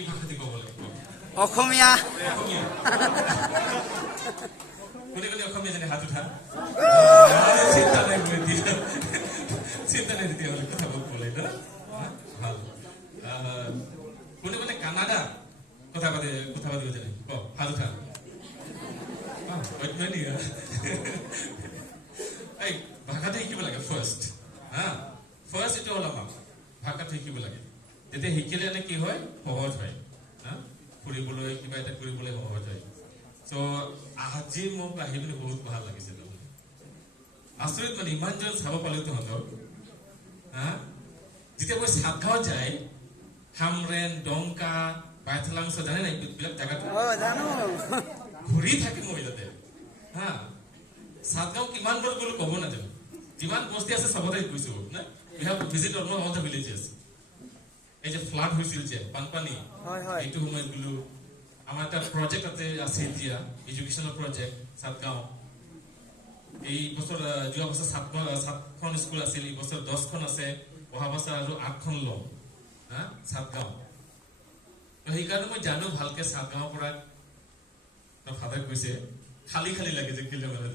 কি ভাষাতে ক'ব লাগিব অসমীয়া অসমীয়া কোনে কোনে অসমীয়া জানে হাত উঠা চিন্তা নাই কৰি দিয়া চিন্তা নাই তেতিয়াহ'লে কথা ক'লে ন ভাল কোনে কোনে কানাডা কথা পাতিব জানে ক হাত উঠা বৈজ্ঞানিক এই ভাষাটো শিকিব লাগে ফাৰ্ষ্ট ফাৰ্ষ্ট এইটো হ'ল আমাৰ ভাষাটো শিকিব লাগে তেতিয়া শিকিলে এনে কি হয় সহজ হয় ফুৰিবলৈ কিবা এটা কৰিবলৈ সহজ হয় চ' আজি মোক আহি পিনে বহুত ভাল লাগিছে আচৰিত মানে ইমানজন চাব পালো তহঁতক যেতিয়া মই চাটগাঁৱত যায় হামৰেন ডংকা পাইথলাংচ জানে নাই এইবিলাক জেগাটো ঘূৰি থাকিম মই তাতে চাটগাঁও কিমান বাৰ গ'লো ক'ব নাজানো যিমান বস্তি আছে চবতে গৈছো না we have visit almost all the villages এই যে ফ্লাড হৈছিল যে বানপানী এইটো সময়ত গ'লো আমাৰ এটা প্ৰজেক্ট আছে এতিয়া এডুকেশ্যনৰ প্ৰজেক্ট চাটগাঁও এই বছৰ যোৱা বছৰ 7খন স্কুল আছিল এই বছৰ 10খন আছে অহা বছৰ আৰু 8খন ল'ম চাটগাঁও সেইকাৰণে মই জানো ভালকে চাটগাঁৱৰ পৰা ফাদাৰ কৈছে খালি খালি লাগে যে কিলো মানে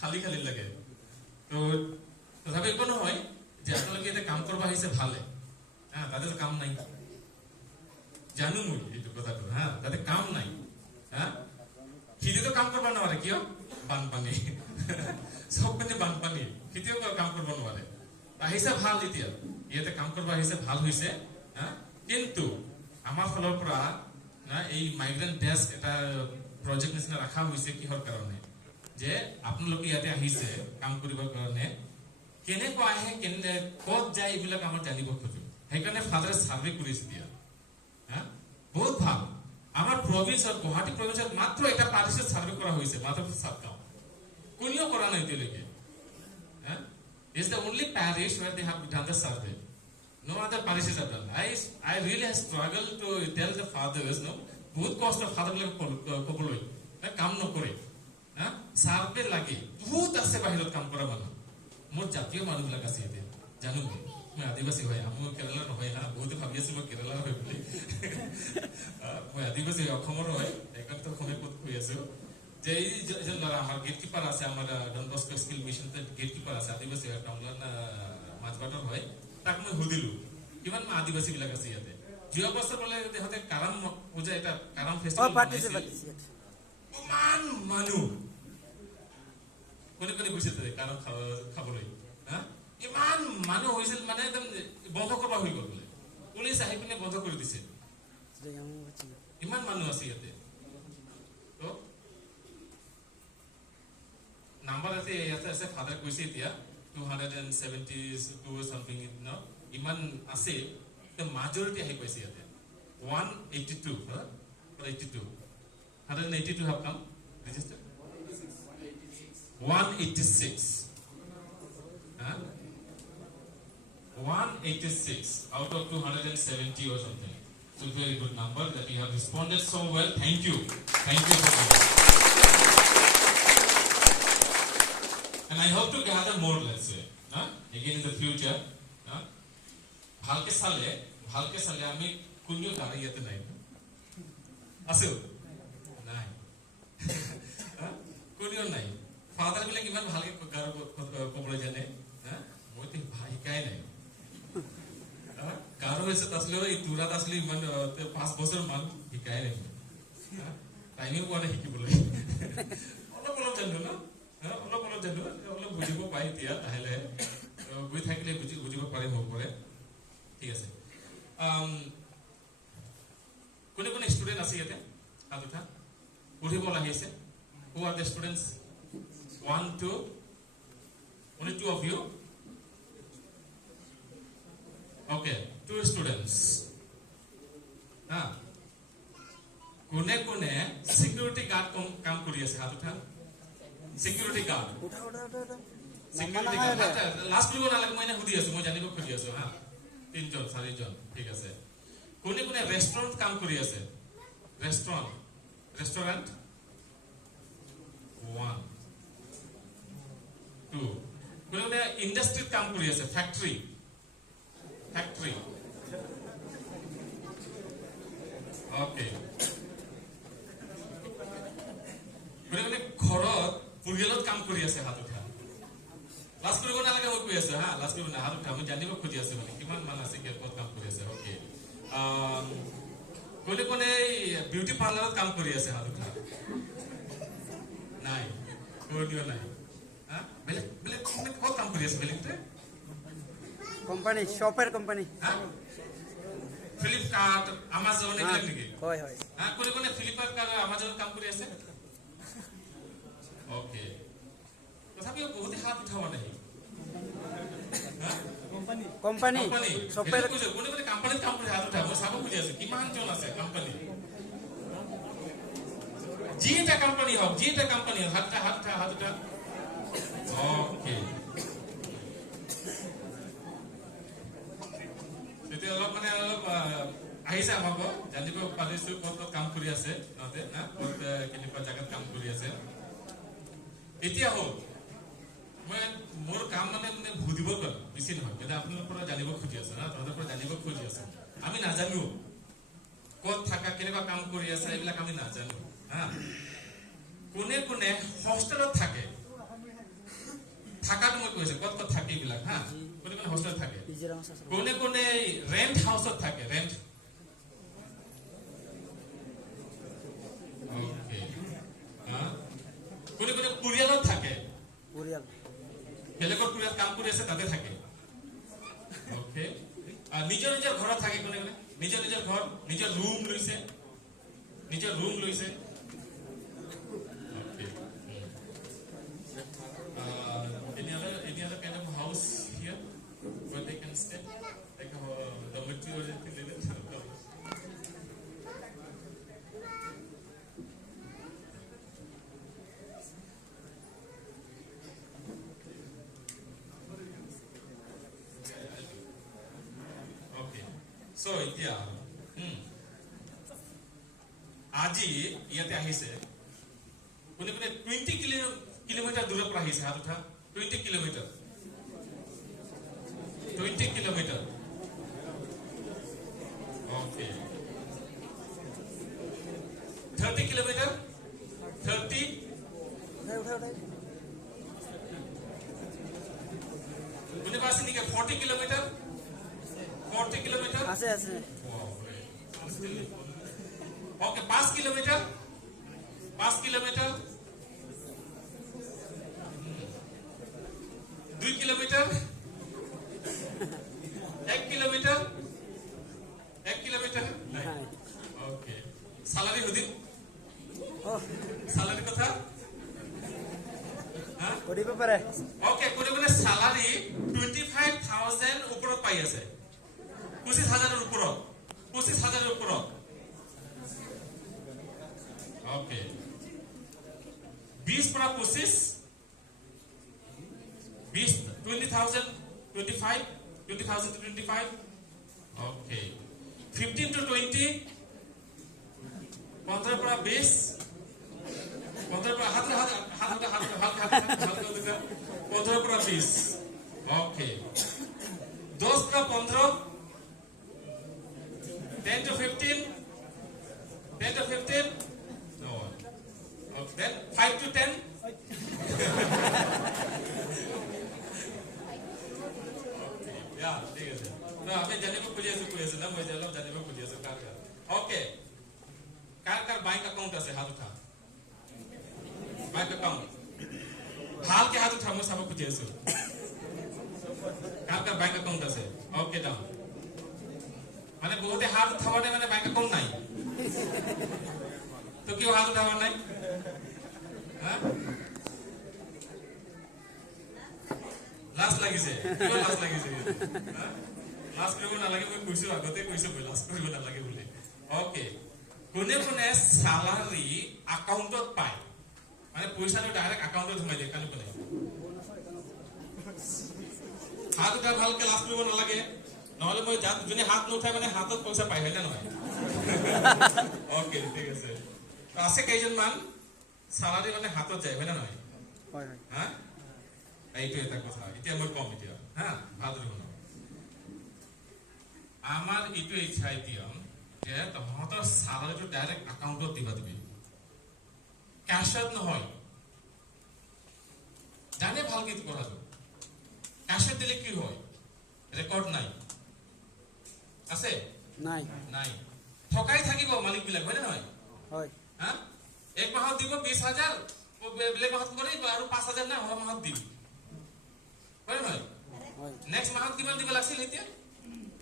খালি খালি লাগে তো তথাপি একো নহয় যে আপোনালোকে এতিয়া কাম কৰিব আহিছে ভালে তাতে কাম নাই জানো মই এইটো কথাটো তাতে কাম নাই সিহঁতেতো কাম কৰিব নোৱাৰে কিয় বানপানী চব মানে বানপানী সিহঁতেও কাম কৰিব নোৱাৰে আহিছে ভাল এতিয়া ইয়াতে কাম কৰিব আহিছে ভাল হৈছে কিন্তু আমাৰ ফালৰ পৰা এই মাইগ্ৰেণ্ট ডেস্ক এটা প্ৰজেক্ট নিচিনা ৰখা হৈছে কিহৰ কাৰণে যে আপোনালোকে ইয়াতে আহিছে কাম কৰিবৰ কাৰণে কেনেকুৱা আহে ক'ত যায় এইবিলাক আমাৰ জানিব খোজো সেইকাৰণে ফাদাৰে চাৰ্ভে কৰিছে দিয়া বহুত ভাল আমাৰ প্ৰভিন্সত গুৱাহাটী প্ৰভিন্সত মাত্ৰ এটা পাৰ্টিছত চাৰ্ভে কৰা হৈছে মাত্ৰ চাটগাঁও কোনেও কৰা নাই এতিয়ালৈকে It's the only parish where they have done the survey. No other parishes have done. I really have struggled to tell the fathers, no, বহুত কষ্ট ফাদার কবলৈ কাম নকৰে সাৰ্ভে লাগে বহুত আছে বাহিৰত কাম কৰা মানুহ মোৰ জাতীয় মানুহবিলাক আছে ইয়াতে জানো মই আদিবাসী হয় মই কেৰেলাৰ নহয় বহুতে ভাবি আছে মই কেৰেলাৰ হয় বুলি মই আদিবাসী অসমৰ হয় সেইকাৰণে অসমীয়া ক'ত কৈ আছো যে এই যে ল'ৰা আমাৰ গেট কিপাৰ আছে আমাৰ Don Bosco skill mission gatekeeper আছে আদিবাসী হয় টাউনৰ মাজবাটৰ হয় তাক মই সুধিলো কিমান আদিবাসী বিলাক আছে ইয়াতে যোৱা বছৰ বোলে তেহঁতে কাৰাম পূজা এটা কাৰাম ফেষ্টিভেল ইমান মানুহ কোনে কোনে গৈছিল তাতে কাৰাম খাবলৈ ইমান মানুহ হৈছিল মানে একদম বন্ধ কৰিব হৈ গ'ল বোলে পুলিচ আহি পিনে বন্ধ কৰি দিছে ইমান মানুহ আছে ইয়াতে নাম্বাৰ আছে ইয়াতে আছে ফাদাৰ কৈছে এতিয়া 272 something ইমান আছে majority ahi paise yate 182 182 have come registered 186 186 out of 270 or something so very good number that you have responded so well thank you for that and I hope to gather more let's say again in the future ভালকে চালে আমি কোনও গাড়ী ইয়াতে নাই আছো নাই কোনও নাই ফাদাৰ বিলাক ইমান ভালকে ক'বলৈ জানে মইতো শিকাই নাই গাৰো হৈছে আছিলেও এই তুৰাত আছিলে ইমান 5 বছৰ মান শিকাই নাই টাইমিং পোৱা নাই শিকিবলৈ অলপ জানো অলপ বুজিব পাই এতিয়া লাহে গৈ থাকিলে বুজিব পাৰিম হ'ব পাৰে ঠিক আছে কোনে কোনে ষ্টুডেন্ট আছে ইয়াতে হাত উঠা পঢ়িবলৈ আহিছে who are the students 1 2 only 2 of you okay 2 students কোনে কোনে সিকিউরিটি গার্ড কাম কৰি আছে হাত উঠা সিকিউরিটি গার্ড লাস্ট বুলি নালাগে মই সুধি আছো মই জানিব খুজি আছো 3 জন 4 জন ঠিক আছে কোনে কোনে ৰেষ্টুৰেন্ট কাম কৰি আছে ৰেষ্টুৰেন্ট 1 2 কোনে কোনে ইন্ডাস্ট্ৰিত কাম কৰি আছে ফ্যাক্টৰি ওকে মানে ঘৰত পৰিয়ালত কাম কৰি আছে হাত উঠা লাজ কৰিব নালাগে মই কৈ আছো হা লাজ কৰিব না হাত উঠা মই জানিব খুজি আছো মানে কিমান মান আছে ক'ত কাম কৰি আছে ওকে কোনে বিউটি পাৰ্লাৰত কাম কৰি আছে হাত উঠা নাই কোনেও নাই হা বেলেগ বেলেগ ক'ত কাম কৰি আছে বেলেগতে কোম্পানী শপের কোম্পানী ফ্লিপকার্ট আমাজন এইবিলাক নেকি হয় হয় হ্যাঁ কোনে ফ্লিপকার্ট আর আমাজন কাম কৰি আছে ওকে তথাপিও বহুত হাত উঠাব নাই কোম্পানী শপেৰ কোনে কোম্পানীত কাম কৰি হাত উঠাব মই চাব খুজি আছো কিমান জন আছে কোম্পানী যি এটা কোম্পানী হওক হাত উঠা ওকে তেতিয়া অলপ মানে অলপ আহিছে আমাক জানিব পাৰিছো ক'ত কাম কৰি আছে নতে না ক'ত কেনেকুৱা জাগাত কাম কৰি আছে এতিয়া হ'ল মই মোৰ কাম মানে বুজিব গ'ল বেছি নহয় কিন্তু আপোনালোকৰ পৰা জানিব খুজি আছে না তহঁতৰ পৰা জানিব খুজি আছে আমি নাজানো ক'ত থাকা কেনেকুৱা কাম কৰি আছে এইবিলাক আমি নাজানো হা কোনে হোষ্টেলত থাকে থাকাটো মই কৈছো ক'ত থাকে এইবিলাক হা কোনে হোষ্টেল থাকে কোনে ৰেন্ট হাউচত থাকে ৰেন্ট ওকে কোনে পৰিয়ালত থাকে পৰিয়াল বেলেগৰ পৰিয়াল কাম কৰি আছে তাতে থাকে ওকে নিজৰ ঘৰত থাকে কোনে নিজৰ ঘৰ নিজৰ ৰুম লৈছে any other kind of house here where they can stay like a dormitory or anything like that okay so yeah আজি ইয়াতে আহিছে কোনে 20 কিলোমিটাৰ দূৰৰ পৰা আহিছে হাত উঠা 20 কিলোমিটাৰ okay 30 কিলোমিটাৰ 30 কোনে আছে নেকি 40 কিলোমিটাৰ আছে okay 5 কিলোমিটাৰ 2 কিলোমিটাৰ 1 কিলোমিটাৰ নাই ওকে স্যালাৰি হদিন স্যালাৰি কথা হ্যাঁ কৰিব পাৰে ওকে কোনে স্যালাৰি 25000 ওপৰত পাই আছে 25000 এৰ উপৰত ওকে 20 পৰা 25 20,000 25 20,000 to 25 okay 15 to 20 15 পৰা 20 15 পৰা হাত 15 পৰা 20 okay 10 পৰা 15 10 to 15 no okay then 5 to 10 yeah ঠিক আছে তো আমি জানিব খুজি আছো না মই জানিব খুজি আছো কার ওকে কার ব্যাংক অ্যাকাউন্ট আছে হাত উঠা ব্যাংক অ্যাকাউন্ট ভালকে হাত উঠা মই চাব খুজি আছো কার ব্যাংক অ্যাকাউন্ট আছে ওকে ডাউন মানে বহুতে হাত উঠাবতে মানে ব্যাংক অ্যাকাউন্ট নাই তো কি হাত উঠাব নাই হ্যাঁ লাজ লাগিছে লাজ কৰিব নালাগে মই কৈছো আগতে কৈছো লাজ কৰিব নালাগে বুলি ওকে কোনে স্যালাৰি একাউন্টত পায় মানে পইচাটো ডাইৰেক্ট একাউন্টত সোমাই দিয়ে কালি কোনে হাত উঠা ভালকে লাজ কৰিব নালাগে নহলে মই যোনে হাত নুঠাই মানে হাতত পইচা পাই হয় না নহয় ওকে ঠিক আছে আছে কেইজনমান স্যালারি মানে হাতত যায় হয় না নহয় হয় হ্যাঁ এইটো এটা কথা এতিয়া মই কম এতিয়া হ্যাঁ ভালদৰে শুনো আমাৰ এইটো ইচ্ছা এতিয়া যে তহঁতৰ চালাৰিটো ডাইৰেক্ট একাউণ্টত দিবা দিবি, কেছত নহয়। জানে ভালকে কথাটো, কেছত দিলে কি হয়, ৰেকৰ্ড নাই, আছে নাই নাই, ঠকাই থাকিব মালিক বিলাক, হয় নে নহয়? হয় হা, এক মাহত দিব 20,000, বেলেগ মাহত কৰিব আৰু 5,000 না অহা মাহত দিম, হয় নে নহয়? হয় নেক্সট মাহত কিমান দিব লাগিছিল? এতিয়া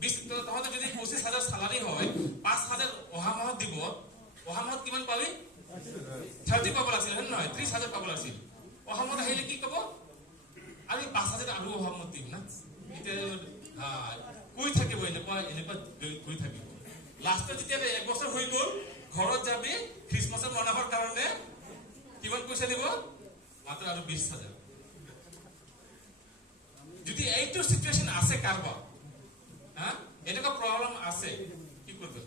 20, তহঁতে যদি 25,000 চালাৰি হয়, 5,000 অহা মাহত দিব, অহা মাহত কিমান পাবি? 30 পাব লাগিছিল, হয় নে নহয়? 30,000 পাব লাগিছিল। অহা মাহত আহিলে কি কব? আমি 5,000 আৰু অহা মাহত দিম না। এতিয়া কৈ থাকিব, এনেকুৱা কৈ থাকিব। লাষ্টত যেতিয়া 1 বছৰ হৈ গ'ল, ঘৰত যাবি খ্ৰীষ্টমাছত মনাবৰ কাৰণে কিমান পইচা দিব? মাত্ৰ আৰু 20,000। যদি এইটো সিচুৱেশন আছে কাৰোবাৰ, হা, এনেকুৱা প্ৰব্লেম আছে, কি কৰবে?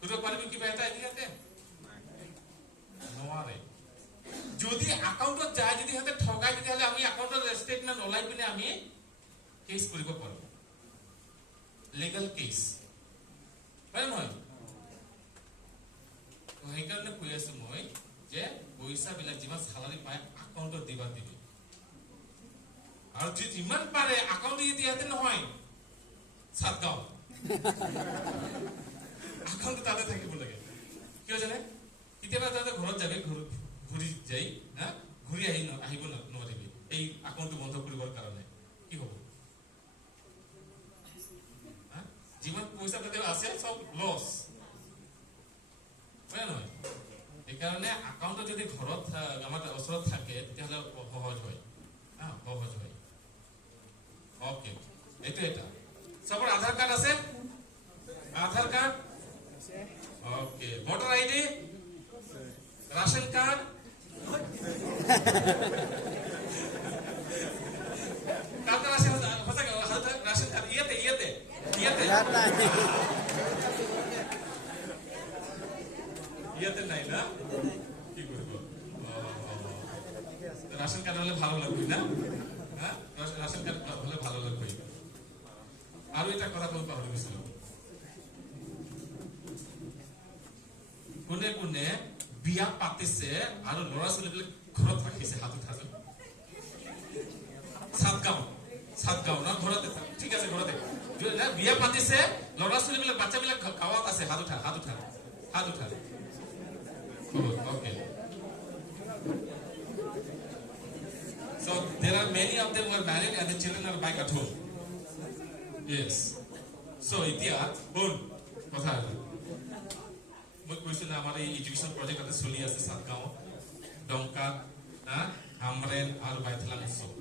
কৰিব পাৰিবি কিবা এটা এতিয়াতে? নোৱাৰে। যদি একাউণ্টত যায়, যদি সিহঁতে ঠগাই, তেতিয়াহ'লে আমি একাউণ্টৰ ষ্টেটমেণ্ট ওলাই পিনে আমি কেছ কৰিব পাৰোঁ, লিগেল কেছ, হয় নহয়? সেইকাৰণে কৈ আছো মই যে পইচাবিলাক যিমান চালাৰি পায় একাউণ্টত দিবা দিবি, আৰু যিমান পাৰে একাউণ্ট ইয়াতে নহয়, সাতগাঁও একাউণ্ট তাতে থাকিব লাগে। কিয় জানে? কেতিয়াবা তাতে ঘৰত যাবি, ঘূৰি যাই, হা, ঘূৰি আহিব নোৱাৰিবি এই একাউণ্টটো বন্ধ কৰিবৰ কাৰণে। কি হ'ব? যিমান পইচা তাতে আছে সব লছ, হয় নহয়? সেইকাৰণে একাউণ্টত যদি ঘৰত আমাৰ ওচৰত থাকে তেতিয়াহ'লে সহজ হয়, সহজ হয়। ওকে, এইটো এটা। সবৰ আধাৰ কাৰ্ড আছে? Aadhaar card, okay, voter ID, ration card, কালকে রেশন কার্ড ইয়েতে নাই না? কি করবো? রেশন কার্ড হলে ভালো লাগবে না? হ্যাঁ, রেশন কার্ড হলে ভালো লাগবে। আর এটা কথা বলতে পাহৰি গৈছিলো, কোনে কোনে বিয়া পাতিছে আৰু ল'ৰা ছোৱালীবিলাক ঘৰত ৰাখিছে? হাতত হাতত। সাতগাঁও না, ঘৰতে, ঠিক আছে, ঘৰতে বিয়া পাতিছে, ল'ৰা ছোৱালীবিলাক, বাচ্চাবিলাক গাঁৱত আছে। হাত উঠা। Okay. So there are many of them who are married and the children are back at home. Yes. So এতিয়া কোন কথা মই কৈছো না, আমাৰ এই এডুকেশ্যন প্ৰজেক্ট এটা চলি আছে সাতগাঁও, ডংকাত, হামৰেন আৰু বাইথলান উৎসৱ।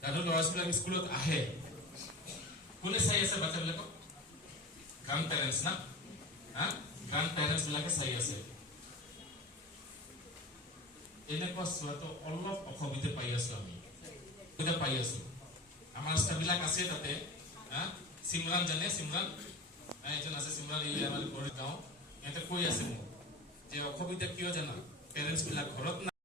তাতো ল'ৰা ছোৱালীবিলাক স্কুলত আহে, কোনে চাই আছে বাচ্চাবিলাকক? গ্ৰাণ্ড পেৰেণ্টছ না, গ্ৰাণ্ড পেৰেণ্টছ বিলাকে চাই আছে। এনেকুৱা চোৱাটো অলপ অসুবিধা পাই আছো, আমাৰ ষ্টাফবিলাক আছে তাতে। সিমৰান জানে, সিমৰান এজন আছে, সিমৰান এই আমাৰ ঘৰত যাওঁ, সিহঁতে কৈ আছে মোক যে অসুবিধা কিয় জানা, পেৰেণ্টছ বিলাক ঘৰত